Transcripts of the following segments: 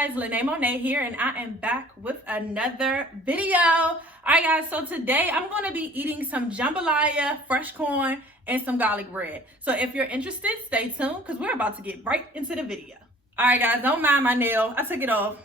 guys, Lene Monet here, and I am back with another video. All right guys, so today I'm going to be eating some jambalaya, fresh corn, and some garlic bread. So if you're interested, stay tuned because we're about to get right into the video. All right guys, don't mind my nail. I took it off.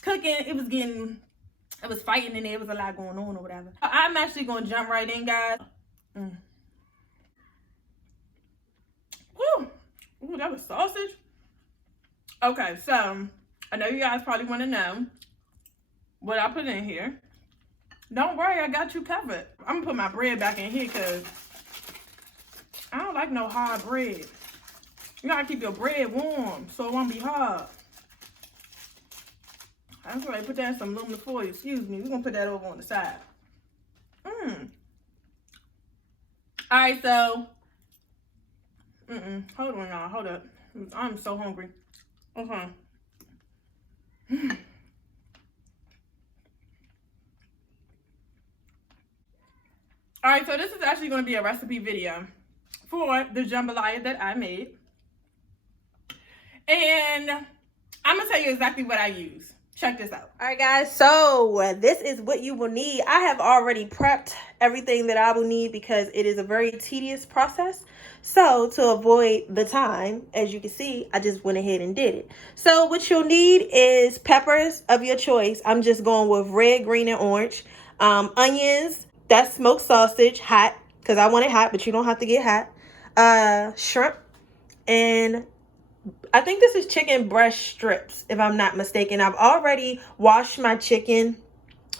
Cooking, it was fighting in there. It was a lot going on or whatever. I'm actually going to jump right in, guys. Woo! Ooh, that was sausage. Okay, so I know you guys probably want to know what I put in here. Don't worry, I got you covered. I'm gonna put my bread back in here because I don't like no hard bread. You gotta keep your bread warm so it won't be hard. That's right, put that in some aluminum foil. Excuse me, we're gonna put that over on the side. All right, so hold on, y'all. Hold up. I'm so hungry. Okay. All right, so this is actually going to be a recipe video for the jambalaya that I made. And I'm going to tell you exactly what I use. Check this out. All right, guys, so this is what you will need. I have already prepped everything that I will need because it is a very tedious process. So to avoid the time, as you can see, I just went ahead and did it. So what you'll need is peppers of your choice. I'm just going with red, green, and orange. Onions, that's smoked sausage, hot, because I want it hot, but you don't have to get hot. Shrimp, and I think this is chicken breast strips, if I'm not mistaken. I've already washed my chicken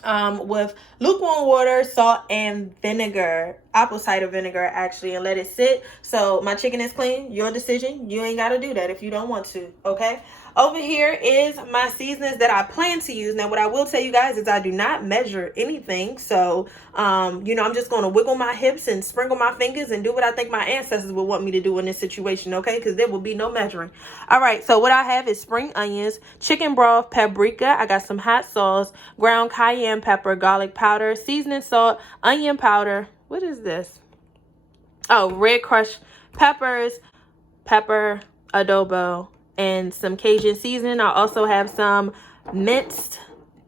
with lukewarm water, salt, and vinegar, apple cider vinegar actually, and let it sit. So my chicken is clean. Your decision. You ain't got to do that if you don't want to, okay? Over here is my seasonings that I plan to use. Now, what I will tell you guys is I do not measure anything. So, you know, I'm just going to wiggle my hips and sprinkle my fingers and do what I think my ancestors would want me to do in this situation, okay? Because there will be no measuring. All right, so what I have is spring onions, chicken broth, paprika. I got some hot sauce, ground cayenne pepper, garlic powder, seasoning salt, onion powder. What is this? Oh, red crushed peppers, pepper, adobo, and some Cajun seasoning. I also have some minced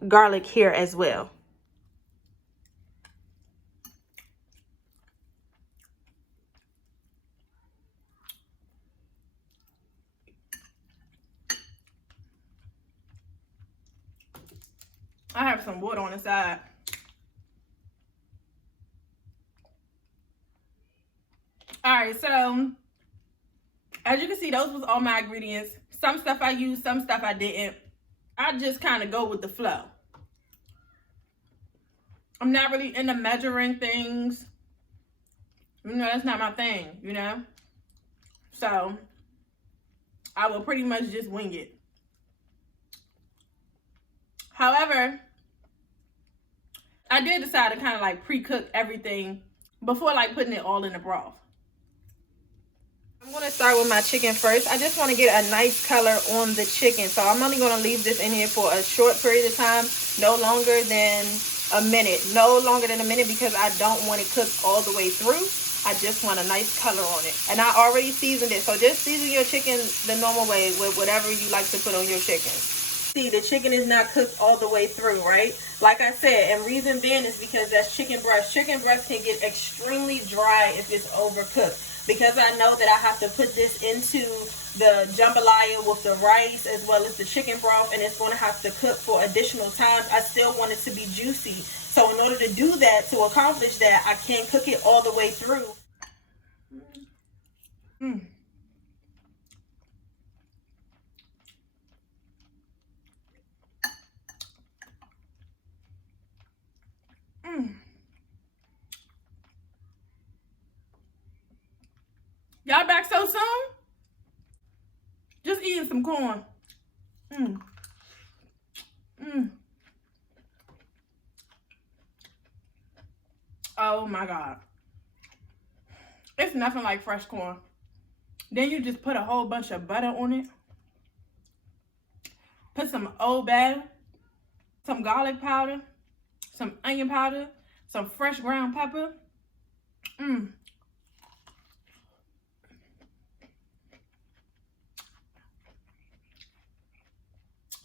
garlic here as well. I have some water on the side. All right, so as you can see, those was all my ingredients. Some stuff I used, some stuff I didn't. I just kind of go with the flow. I'm not really into measuring things. You know, that's not my thing, you know? So I will pretty much just wing it. However, I did decide to kind of like pre-cook everything before like putting it all in the broth. I'm going to start with my chicken first. I just want to get a nice color on the chicken. So I'm only going to leave this in here for a short period of time. No longer than a minute. No longer than a minute because I don't want it cooked all the way through. I just want a nice color on it. And I already seasoned it. So just season your chicken the normal way with whatever you like to put on your chicken. See, the chicken is not cooked all the way through, right? Like I said, and reason being is because that's chicken breast. Chicken breast can get extremely dry if it's overcooked. Because I know that I have to put this into the jambalaya with the rice as well as the chicken broth, and it's going to have to cook for additional time. I still want it to be juicy. So in order to do that, to accomplish that, I can't cook it all the way through. Y'all back so soon? Just eating some corn. Oh my God. It's nothing like fresh corn. Then you just put a whole bunch of butter on it. Put some old bay, some garlic powder, some onion powder, some fresh ground pepper.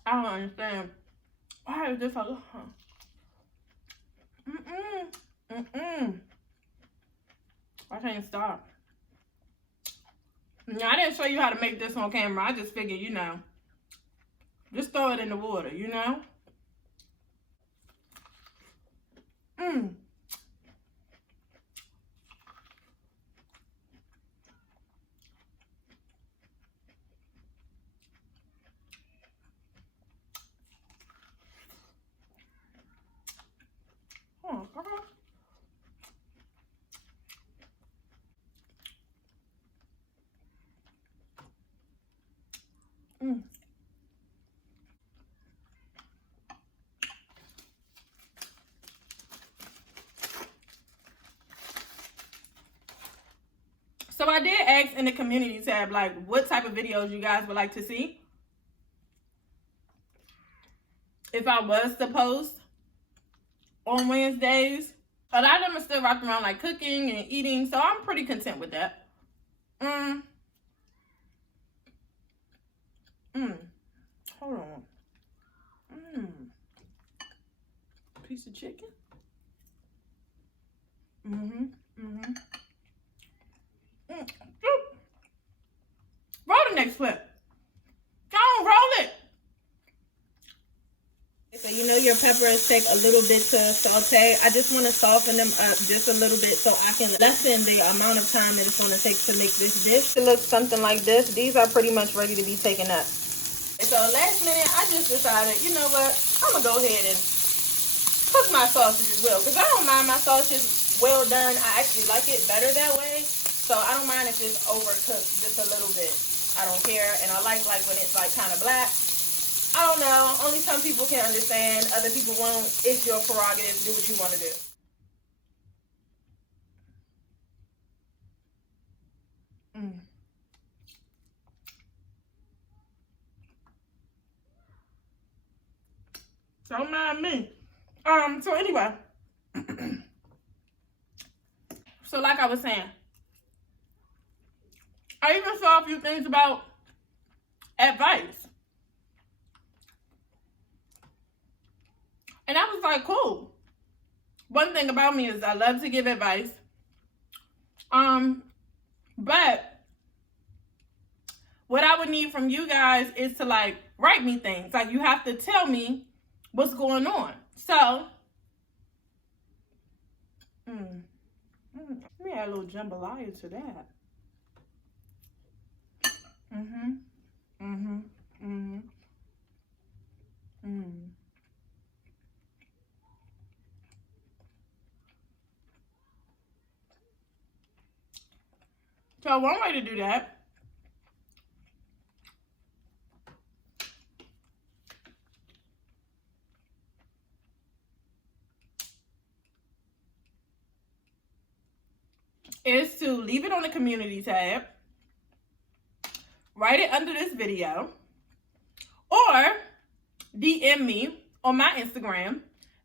I don't understand. Why is this so... I can't stop. Now, I didn't show you how to make this on camera. I just figured, you know, just throw it in the water, you know? Oh, girl. So I did ask in the community tab, like, what type of videos you guys would like to see if I was to post on Wednesdays. A lot of them are still rocking around like cooking and eating, so I'm pretty content with that. Hold on. Piece of chicken. Roll the next clip. Go on, roll it. So you know your peppers take a little bit to saute. I just want to soften them up just a little bit so I can lessen the amount of time that it's going to take to make this dish. It looks something like this. These are pretty much ready to be taken up. So last minute, I just decided, you know what? I'm going to go ahead and cook my sausage as well. Because I don't mind my sausage well done. I actually like it better that way. So I don't mind if it's overcooked just a little bit. I don't care. And I like when it's like kind of black. I don't know. Only some people can understand. Other people won't. It's your prerogative. Do what you want to do. Don't mind me. So anyway. So like I was saying, I even saw a few things about advice. And I was like, cool. One thing about me is I love to give advice. But what I would need from you guys is to like write me things. Like you have to tell me what's going on. So, let me add a little jambalaya to that. So one way to do that is to leave it on the community tab, write it under this video, or DM me on my Instagram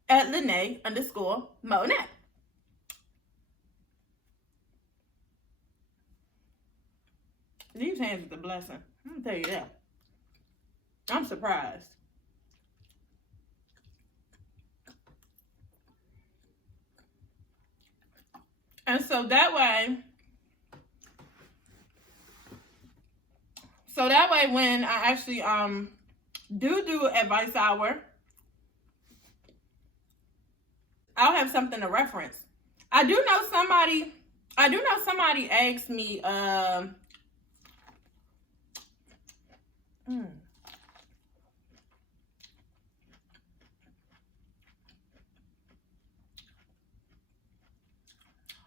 at Lene_Monette. These hands is a blessing. I'm gonna tell you that. I'm surprised. And so that way when I actually do advice hour, I'll have something to reference. I do know somebody asked me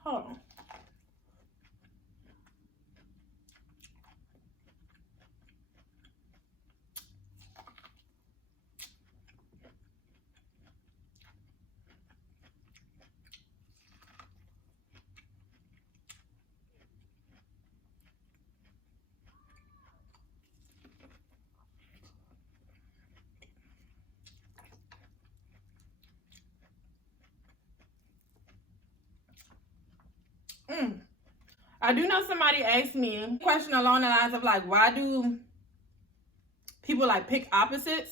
hold on. I do know somebody asked me a question along the lines of like, why do people like pick opposites?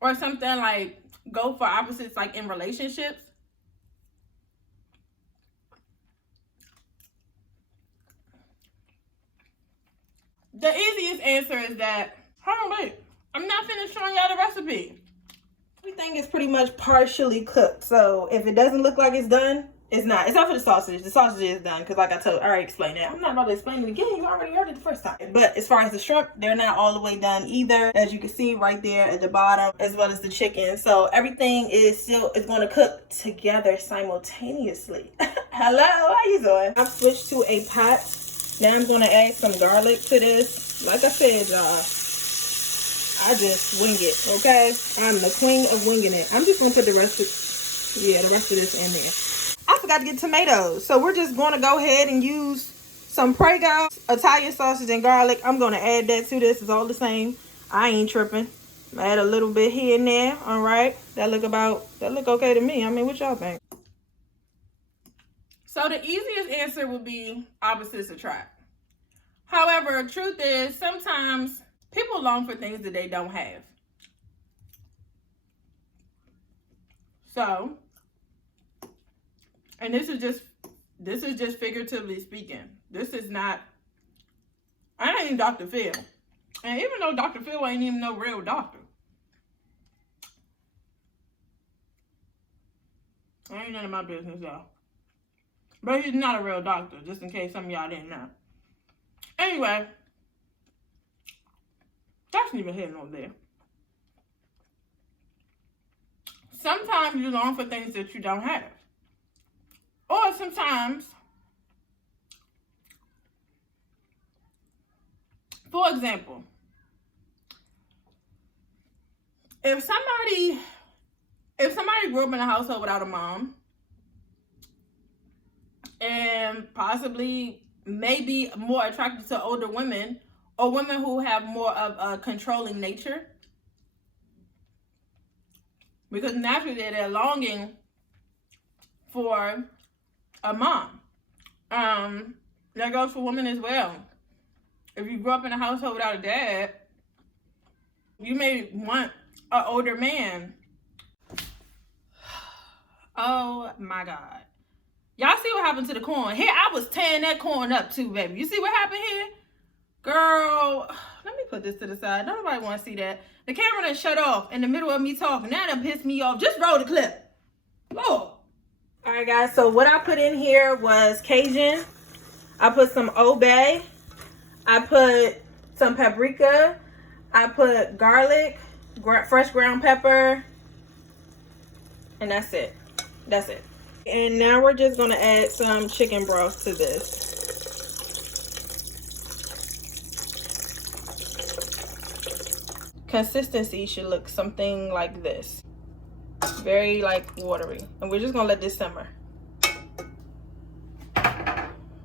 or something, like go for opposites like in relationships? The easiest answer is that, hold on, wait, I'm not finished showing y'all the recipe. Everything is pretty much partially cooked. So if it doesn't look like it's done, it's not. Except for the sausage. The sausage is done because like I already explained it. I'm not about to explain it again. You already heard it the first time. But as far as the shrimp, they're not all the way done either. As you can see right there at the bottom, as well as the chicken. So everything is going to cook together simultaneously. Hello, how you doing? I've switched to a pot. Now I'm going to add some garlic to this. Like I said, y'all, I just wing it, okay? I'm the queen of winging it. I'm just going to put the rest of this in there. I forgot to get tomatoes. So we're just going to go ahead and use some Prego, Italian sausage, and garlic. I'm going to add that to this. It's all the same. I ain't tripping. Add a little bit here and there. All right. That look okay to me. I mean, what y'all think? So the easiest answer would be opposites attract. However, truth is, sometimes people long for things that they don't have. So, and this is just figuratively speaking. This is not, I ain't Dr. Phil. And even though Dr. Phil ain't even no real doctor. That ain't none of my business, though. But he's not a real doctor, just in case some of y'all didn't know. Anyway, that's neither here nor there. Sometimes you long for things that you don't have. Or sometimes, for example, if somebody grew up in a household without a mom, and possibly maybe more attracted to older women or women who have more of a controlling nature, because naturally they're longing for a mom. That goes for women as well. If you grew up in a household without a dad, you may want an older man. Oh my God. Y'all see what happened to the corn? Here, I was tearing that corn up too, baby. You see what happened here? Girl, let me put this to the side. Nobody want to see that. The camera done shut off in the middle of me talking. That done pissed me off. Just roll the clip. Lord. All right, guys. So what I put in here was Cajun. I put some Old Bay. I put some paprika. I put garlic, fresh ground pepper. And that's it. That's it. And now we're just going to add some chicken broth to this. Consistency should look something like this. Very like watery. And we're just going to let this simmer.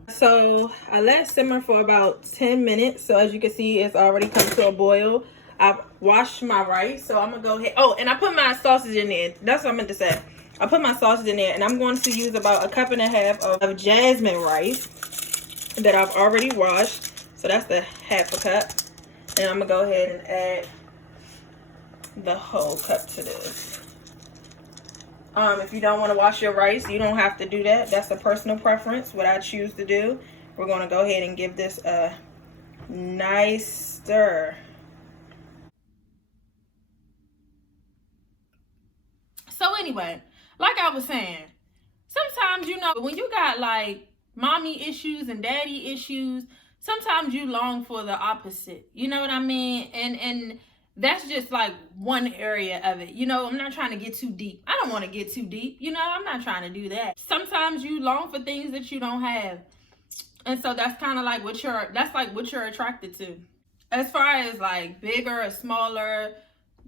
So I let it simmer for about 10 minutes. So as you can see, it's already come to a boil. I've washed my rice. So I'm going to go ahead. Oh, and I put my sausage in there. That's what I meant to say. I put my sausage in there, and I'm going to use about 1.5 cups of jasmine rice that I've already washed. So that's the 1/2 cup. And I'm going to go ahead and add the whole cup to this. If you don't want to wash your rice, you don't have to do that. That's a personal preference, what I choose to do. We're going to go ahead and give this a nice stir. So anyway, like I was saying, sometimes, you know, when you got like mommy issues and daddy issues, sometimes you long for the opposite. You know what I mean? And that's just like one area of it. You know, I'm not trying to get too deep. I don't want to get too deep. You know, I'm not trying to do that. Sometimes you long for things that you don't have. And so that's kind of like what you're attracted to. As far as like bigger or smaller,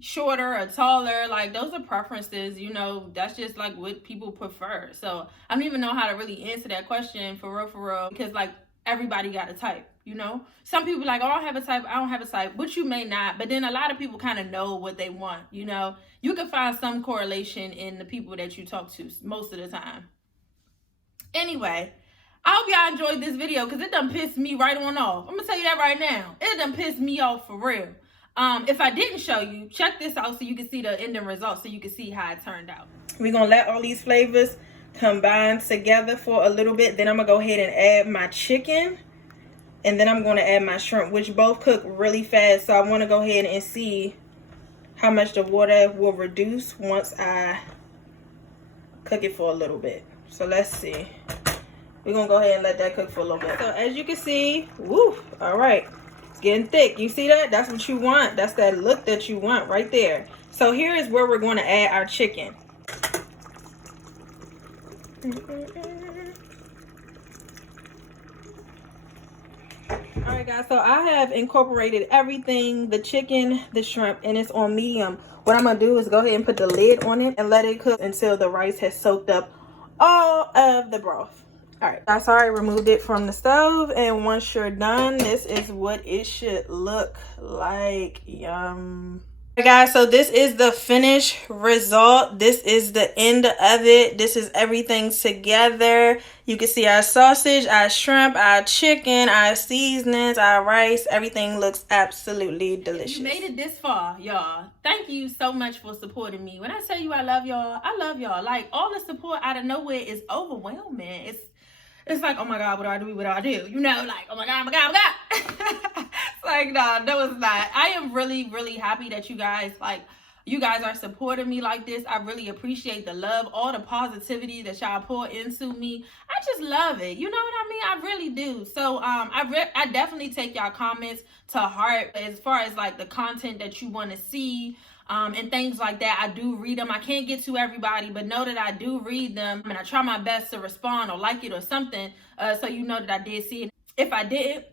shorter or taller, like those are preferences, you know. That's just like what people prefer. So I don't even know how to really answer that question for real, because like everybody got a type, you know. Some people like, oh, I have a type, I don't have a type, but you may not. But then a lot of people kind of know what they want, you know. You can find some correlation in the people that you talk to most of the time. Anyway, I hope y'all enjoyed this video, because it done pissed me right on off. I'm gonna tell you that right now. It done pissed me off for real. If I didn't show you, check this out so you can see the ending result, so you can see how it turned out. We're gonna let all these flavors combine together for a little bit. Then I'm gonna go ahead and add my chicken, and then I'm gonna add my shrimp, which both cook really fast. So I want to go ahead and see how much the water will reduce once I cook it for a little bit. So let's see. We're gonna go ahead and let that cook for a little bit. So as you can see, woo, all right, it's getting thick. You see that? That's what you want. That's that look that you want right there. So here is where we're going to add our chicken. All right, guys, so I have incorporated everything, the chicken, the shrimp, and it's on medium. What I'm gonna do is go ahead and put the lid on it and let it cook until the rice has soaked up all of the broth. All right, that's already removed it from the stove, and once you're done, this is what it should look like. Yum. All right, guys, so this is the finished result. This is the end of it. This is everything together. You can see our sausage, our shrimp, our chicken, our seasonings, our rice. Everything looks absolutely delicious. You made it this far, y'all. Thank you so much for supporting me. When I tell you I love y'all, I love y'all. Like, all the support out of nowhere is overwhelming. It's like, oh my God, what do I do? What do I do? You know, like, oh my God, oh my God, oh my God. It's like, no, it's not. I am really, really happy that you guys are supporting me like this. I really appreciate the love, all the positivity that y'all pour into me. I just love it. You know what I mean? I really do. So I definitely take y'all comments to heart as far as like the content that you want to see. And things like that. I do read them. I can't get to everybody, but know that I do read them, and I try my best to respond or like it or something, so you know that I did see it. If I didn't,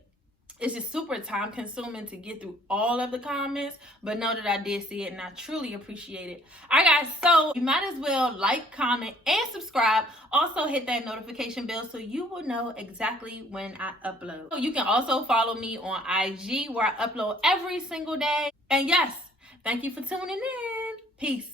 it's just super time consuming to get through all of the comments, but know that I did see it, and I truly appreciate it. All right, guys, so you might as well like, comment, and subscribe. Also hit that notification bell so you will know exactly when I upload. So you can also follow me on IG, where I upload every single day. And yes, thank you for tuning in. Peace.